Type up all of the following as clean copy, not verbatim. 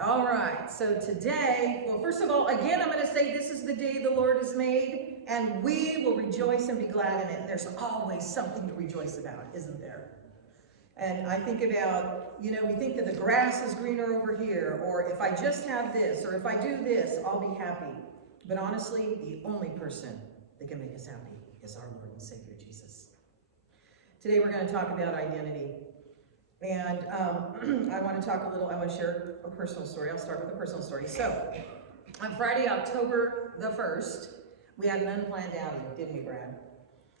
All right, so today, well, first of all, again, I'm going to say this is the day the Lord has made, and we will rejoice and be glad in it. And there's always something to rejoice about, isn't there? And I think about, we think that the grass is greener over here, or if I just have this, or if I do this, I'll be happy. But honestly, the only person that can make us happy is our Lord and Savior, Jesus. Today we're going to talk about identity. And I want to share a personal story. I'll start with a personal story. So, on Friday, October the 1st, we had an unplanned outing, didn't we, Brad?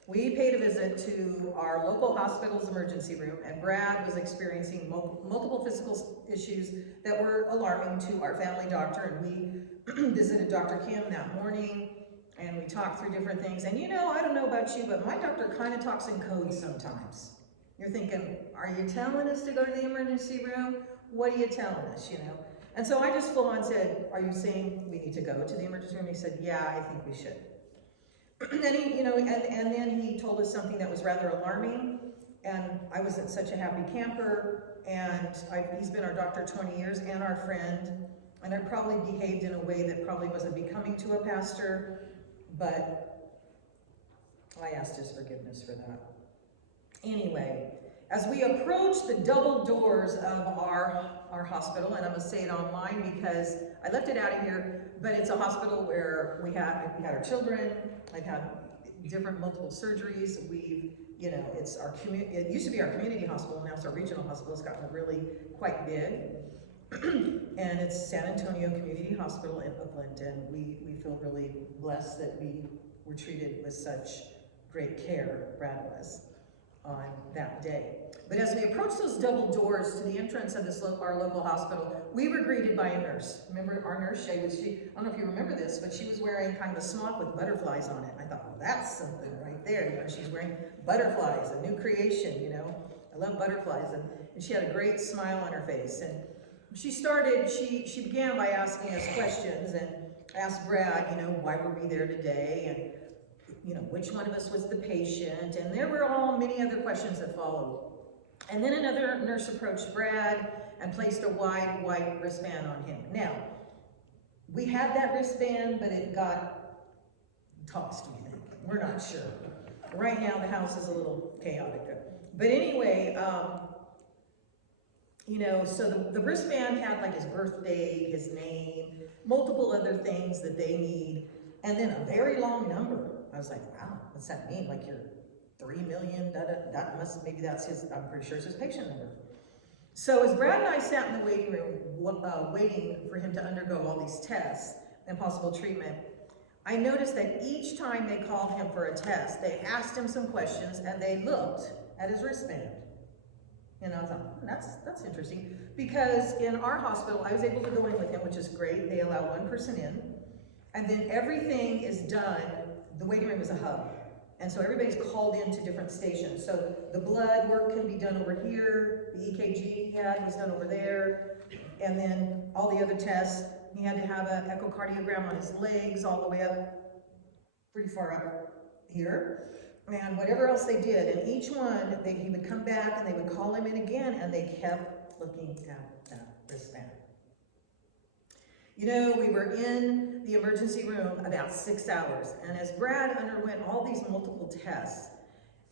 We paid a visit to our local hospital's emergency room, and Brad was experiencing multiple physical issues that were alarming to our family doctor, and we visited Dr. Kim that morning, and we talked through different things. And I don't know about you, but my doctor kind of talks in code sometimes. You're thinking, are you telling us to go to the emergency room? What are you telling us, And so I just full on said, are you saying we need to go to the emergency room? He said, yeah, I think we should. And then he, and then he told us something that was rather alarming, and I wasn't such a happy camper, and he's been our doctor 20 years and our friend, and I probably behaved in a way that probably wasn't becoming to a pastor, but I asked his forgiveness for that. Anyway, as we approach the double doors of our hospital, and I'm going to say it online because I left it out of here, but it's a hospital where we had our children. I've had different multiple surgeries. It used to be our community hospital, now it's our regional hospital. It's gotten really quite big. And it's San Antonio Community Hospital in Oakland, and we feel really blessed that we were treated with such great care, Brad was, on that day. But as we approached those double doors to the entrance of our local hospital, we were greeted by a nurse. Remember our nurse, Shay? I don't know if you remember this, but she was wearing kind of a smock with butterflies on it. I thought, well, that's something right there. She's wearing butterflies, a new creation, I love butterflies. And she had a great smile on her face. And she began by asking us questions and asked Brad, why were we there today? And which one of us was the patient? And there were many other questions that followed. And then another nurse approached Brad and placed a wide white wristband on him. Now, we had that wristband, but it got tossed, we think. We're not sure. Right now, the house is a little chaotic. But anyway, so the wristband had like his birthday, his name, multiple other things that they need, and then a very long number. I was like, wow, what's that mean? Like you're 3 million, maybe that's his, I'm pretty sure it's his patient number. So as Brad and I sat in the waiting room, waiting for him to undergo all these tests and possible treatment, I noticed that each time they called him for a test, they asked him some questions and they looked at his wristband. And I thought, that's interesting, because in our hospital, I was able to go in with him, which is great. They allow one person in, and then everything is done. The waiting room is a hub, and so everybody's called into different stations. So the blood work can be done over here, the EKG he had was done over there, and then all the other tests. He had to have an echocardiogram on his legs all the way up, pretty far up here, and whatever else they did. And each one, he would come back and they would call him in again, and they kept looking at that wristband. We were in the emergency room about 6 hours, and as Brad underwent all these multiple tests,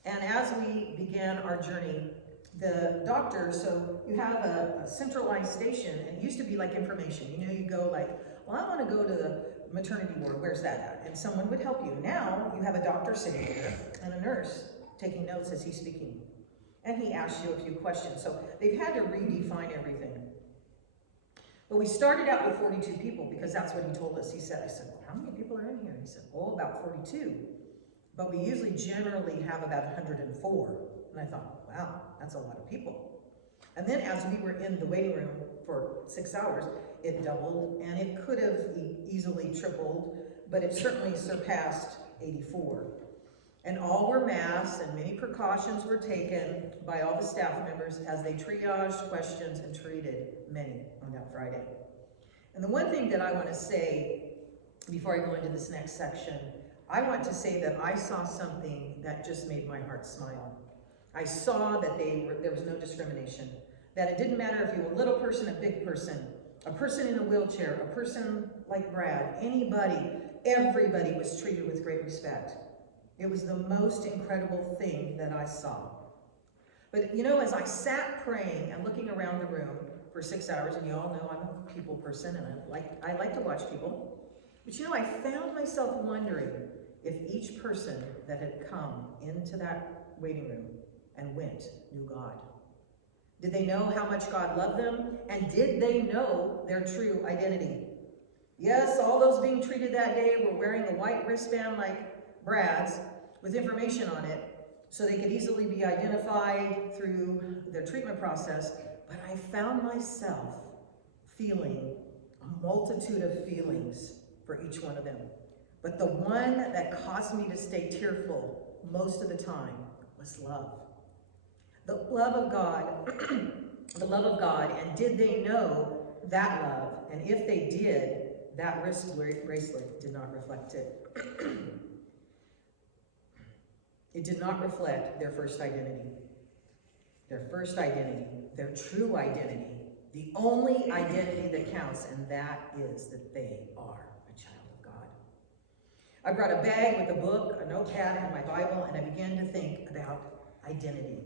and as we began our journey, the doctor, so you have a centralized station, and it used to be like information. You go like, well, I want to go to the maternity ward, where's that at? And someone would help you. Now, you have a doctor sitting there and a nurse taking notes as he's speaking. And he asks you a few questions. So they've had to redefine everything. But we started out with 42 people because that's what he told us. I said, well, how many people are in here? He said, about 42. But we usually generally have about 104. And I thought, wow, that's a lot of people. And then as we were in the waiting room for 6 hours, it doubled, and it could have easily tripled, but it certainly surpassed 84. And all were masked, and many precautions were taken by all the staff members as they triaged questions and treated many on that Friday. And the one thing that I want to say before I go into this next section, I want to say that I saw something that just made my heart smile. I saw that there was no discrimination, that it didn't matter if you were a little person, a big person, A person in a wheelchair, a person like Brad, anybody, everybody was treated with great respect. It was the most incredible thing that I saw. But you know, as I sat praying and looking around the room for 6 hours, and you all know I'm a people person and I like to watch people, but you know, I found myself wondering if each person that had come into that waiting room and went knew God. Did they know how much God loved them? And did they know their true identity? Yes, all those being treated that day were wearing a white wristband like Brad's with information on it so they could easily be identified through their treatment process. But I found myself feeling a multitude of feelings for each one of them. But the one that caused me to stay tearful most of the time was love. The love of God, the love of God, and did they know that love? And if they did, that wrist bracelet did not reflect it. It did not reflect their first identity. Their first identity, their true identity, the only identity that counts, and that is that they are a child of God. I brought a bag with a book, a notepad, and my Bible, and I began to think about identity.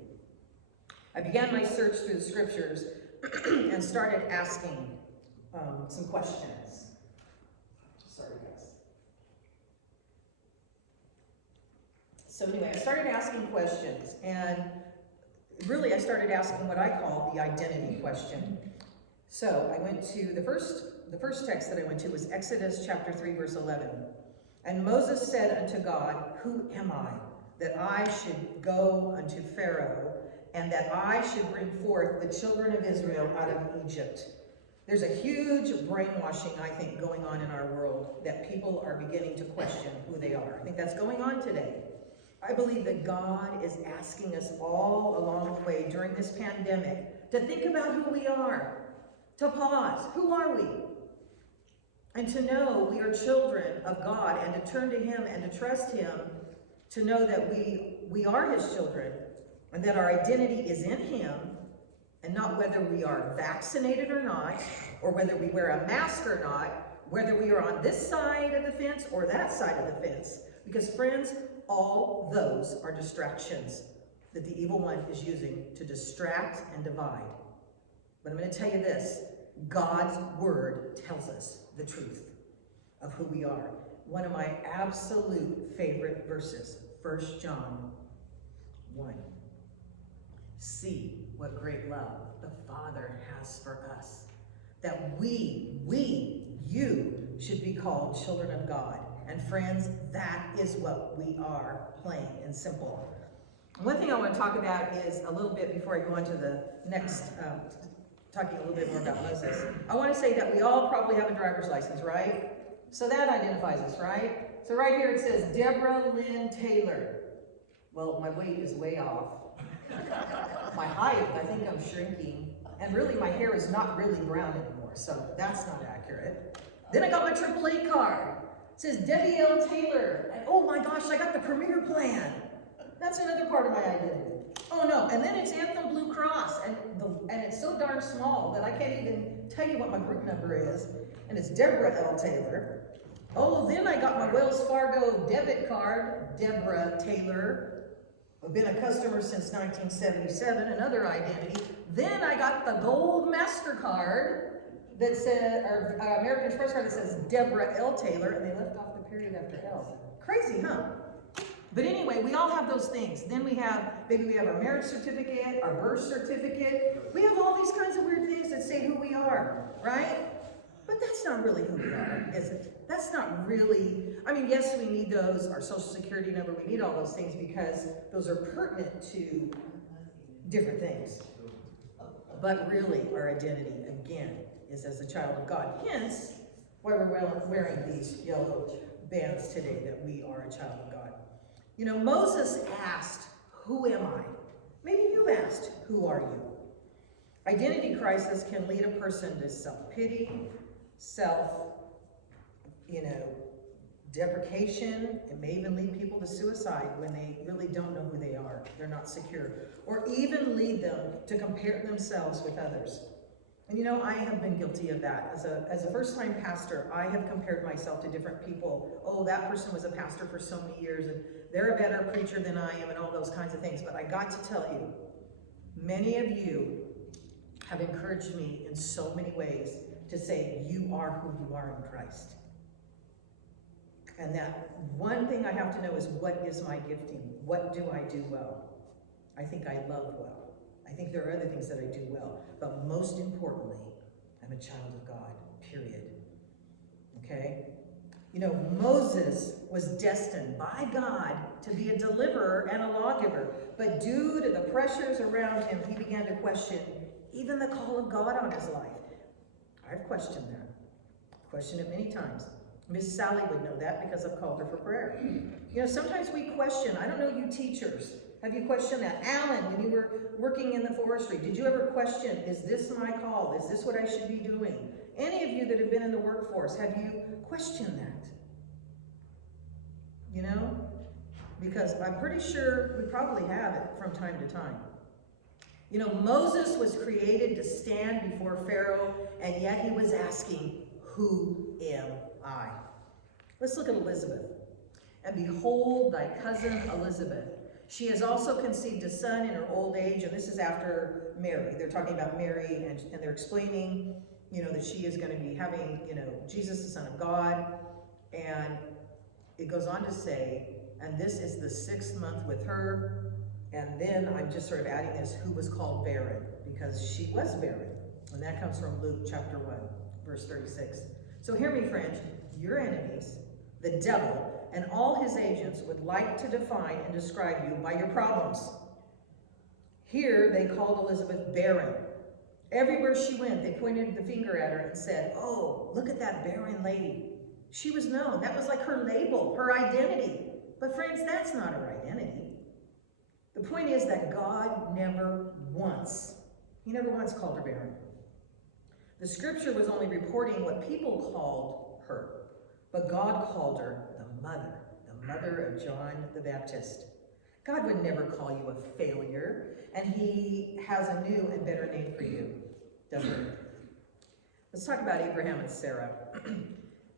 I began my search through the scriptures and started asking some questions. Sorry, guys. So anyway, I started asking questions, and really I started asking what I call the identity question. So I went to the first text that I went to was Exodus chapter 3, verse 11. And Moses said unto God, who am I, that I should go unto Pharaoh, and that I should bring forth the children of Israel out of Egypt? There's a huge brainwashing, I think, going on in our world that people are beginning to question who they are. I think that's going on today. I believe that God is asking us all along the way during this pandemic to think about who we are, to pause. Who are we? And to know we are children of God, and to turn to Him and to trust Him, to know that we are His children, and that our identity is in Him, and not whether we are vaccinated or not, or whether we wear a mask or not, whether we are on this side of the fence or that side of the fence. Because friends, all those are distractions that the evil one is using to distract and divide. But I'm going to tell you this, God's word tells us the truth of who we are. One of my absolute favorite verses, 1 John 1. See what great love the Father has for us, that you should be called children of God. And friends, that is what we are, plain and simple. One thing I want to talk about is a little bit before I go on to the next, talking a little bit more about Moses. I want to say that we all probably have a driver's license, right? So that identifies us, right? So right here it says Deborah Lynn Taylor. Well, my weight is way off. My height, I think I'm shrinking. And really, my hair is not really brown anymore, so that's not accurate. Then I got my AAA card. It says Debbie L. Taylor. And oh my gosh, I got the Premier plan. That's another part of my identity. Oh no, and then it's Anthem Blue Cross, and it's so darn small that I can't even tell you what my group number is. And it's Deborah L. Taylor. Oh, then I got my Wells Fargo debit card, Deborah Taylor. I've been a customer since 1977, another identity. Then I got the gold MasterCard that said, or American Express card that says Deborah L. Taylor, and they left off the period after L. Crazy, huh? But anyway, we all have those things. Then we have, maybe we have our marriage certificate, our birth certificate. We have all these kinds of weird things that say who we are, right? But that's not really who we are, is it? That's not really, I mean, yes, we need those, our social security number, we need all those things because those are pertinent to different things. But really, our identity, again, is as a child of God. Hence, why we're wearing these yellow bands today, that we are a child of God. You know, Moses asked, who am I? Maybe you've asked, who are you? Identity crisis can lead a person to self-pity, deprecation. It may even lead people to suicide when they really don't know who they are. They're not secure. Or even lead them to compare themselves with others. And you know, I have been guilty of that. As a first-time pastor, I have compared myself to different people. Oh, that person was a pastor for so many years, and they're a better preacher than I am, and all those kinds of things. But I got to tell you, many of you have encouraged me in so many ways to say, you are who you are in Christ. And that one thing I have to know is, what is my gifting? What do I do well? I think I love well. I think there are other things that I do well. But most importantly, I'm a child of God, period. Okay? You know, Moses was destined by God to be a deliverer and a lawgiver. But due to the pressures around him, he began to question even the call of God on his life. I've questioned that. Questioned it many times. Miss Sally would know that because I've called her for prayer. You know, sometimes we question. I don't know, you teachers, have you questioned that? Alan, when you were working in the forestry, did you ever question, is this my call? Is this what I should be doing? Any of you that have been in the workforce, have you questioned that? You know? Because I'm pretty sure we probably have it from time to time. You know, Moses was created to stand before Pharaoh, and yet he was asking, who am I? Let's look at Elizabeth. And behold, thy cousin Elizabeth. She has also conceived a son in her old age, and this is after Mary. They're talking about Mary, and they're explaining, you know, that she is going to be having, you know, Jesus, the Son of God. And it goes on to say, and this is the 6th month with her. And then I'm just sort of adding this, who was called barren, because she was barren. And that comes from Luke chapter 1, verse 36. So hear me, friends, your enemies, the devil, and all his agents would like to define and describe you by your problems. Here they called Elizabeth barren. Everywhere she went, they pointed the finger at her and said, oh, look at that barren lady. She was known. That was like her label, her identity. But friends, that's not her identity. The point is that God never once called her barren. The scripture was only reporting what people called her, but God called her the mother of John the Baptist. God would never call you a failure, and he has a new and better name for you, doesn't he? Let's talk about Abraham and Sarah.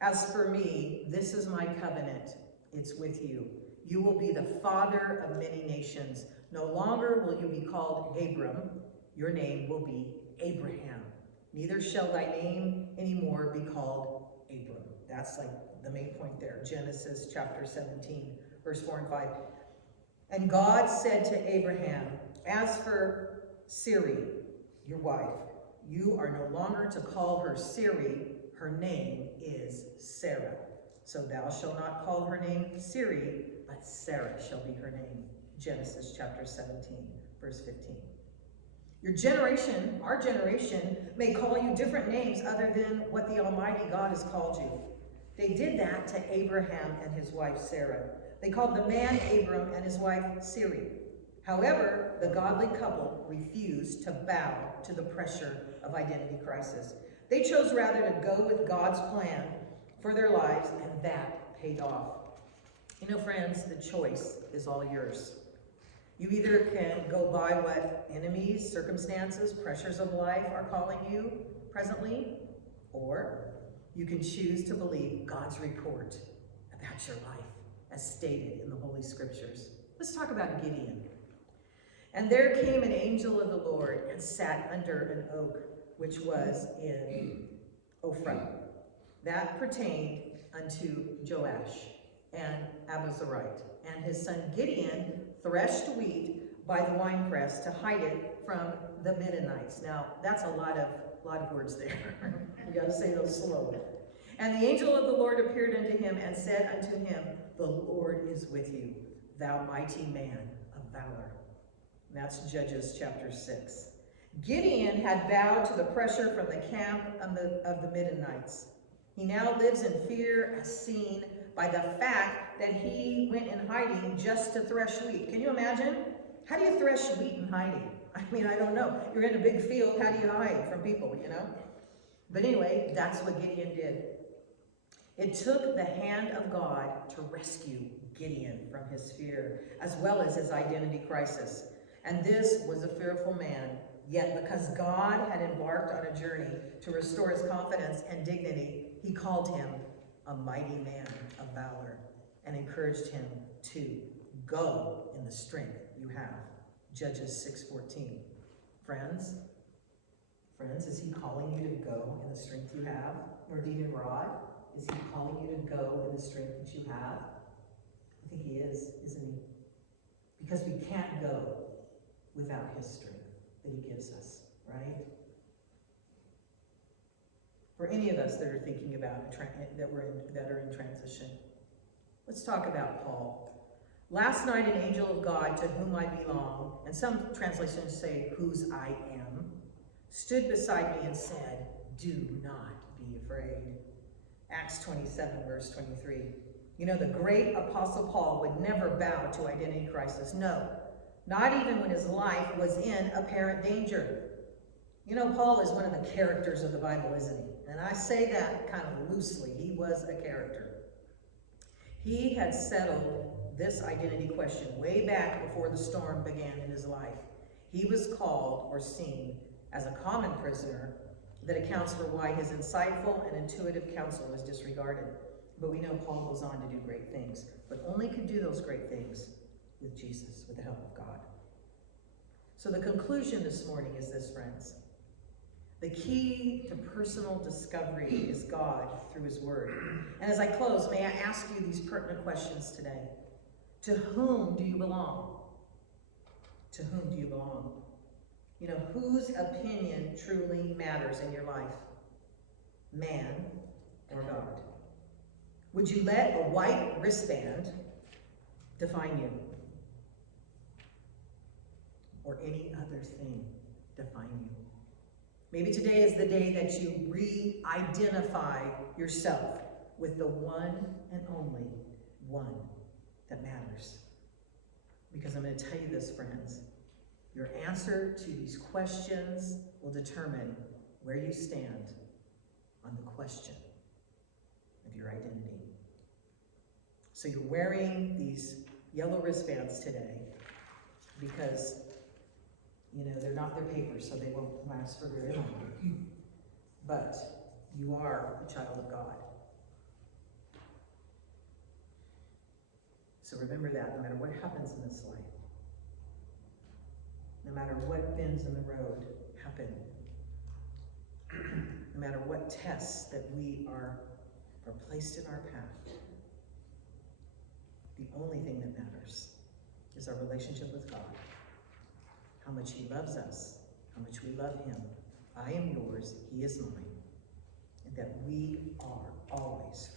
As for me, this is my covenant. It's with you. You will be the father of many nations. No longer will you be called Abram. Your name will be Abraham. Neither shall thy name anymore be called Abram. That's like the main point there. Genesis chapter 17, verse 4 and 5. And God said to Abraham, as for Sarai, your wife, you are no longer to call her Sarai. Her name is Sarah. So thou shalt not call her name Sarai, but Sarah shall be her name. Genesis chapter 17, verse 15. Your generation, our generation, may call you different names other than what the Almighty God has called you. They did that to Abraham and his wife Sarah. They called the man Abram and his wife Sarai. However, the godly couple refused to bow to the pressure of identity crisis. They chose rather to go with God's plan for their lives, and that paid off. You know, friends, the choice is all yours. You either can go by what enemies, circumstances, pressures of life are calling you presently, or you can choose to believe God's report about your life as stated in the Holy Scriptures. Let's talk about Gideon. And there came an angel of the Lord and sat under an oak, which was in Ophrah. That pertained unto Joash and Abizarite. And his son Gideon threshed wheat by the winepress to hide it from the Midianites. Now, that's a lot of words there. You got to say those slowly. And the angel of the Lord appeared unto him and said unto him, the Lord is with you, thou mighty man of valor. And that's Judges chapter 6. Gideon had bowed to the pressure from the camp of the Midianites. He now lives in fear as seen by the fact that he went in hiding just to thresh wheat. Can you imagine? How do you thresh wheat in hiding? I mean, I don't know. You're in a big field. How do you hide from people, you know? But anyway, that's what Gideon did. It took the hand of God to rescue Gideon from his fear, as well as his identity crisis. And this was a fearful man Yet because God had embarked on a journey to restore his confidence and dignity, he called him a mighty man of valor and encouraged him to go in the strength you have. Judges 6:14. Friends, is he calling you to go in the strength you have? Or Dean and Rod, is he calling you to go in the strength that you have? I think he is, isn't he? Because we can't go without his strength that he gives us, right? For any of us that are thinking about that are in transition, let's talk about Paul. Last night, an angel of God, to whom I belong, and some translations say, whose I am, stood beside me and said, do not be afraid. Acts 27, verse 23. You know, the great Apostle Paul would never bow to identity crisis. No, not even when his life was in apparent danger. You know, Paul is one of the characters of the Bible, isn't he? And I say that kind of loosely. He was a character. He had settled this identity question way back before the storm began in his life. He was called or seen as a common prisoner that accounts for why his insightful and intuitive counsel was disregarded. But we know Paul goes on to do great things, but only could do those great things with Jesus, with the help of God. So the conclusion this morning is this, friends. The key to personal discovery is God through his word. And as I close, may I ask you these pertinent questions today. To whom do you belong? To whom do you belong? You know, whose opinion truly matters in your life? Man or God? Would you let a white wristband define you? Or any other thing define you? Maybe today is the day that you re-identify yourself with the one and only one that matters. Because I'm going to tell you this, friends. Your answer to these questions will determine where you stand on the question of your identity. So you're wearing these yellow wristbands today because, you know, they're not their paper, so they won't last for very long. But you are a child of God. So remember that no matter what happens in this life, no matter what bends in the road happen, no matter what tests that we are placed in our path, the only thing that matters is our relationship with God. How much he loves us, how much we love him. I am yours, he is mine. And that we are always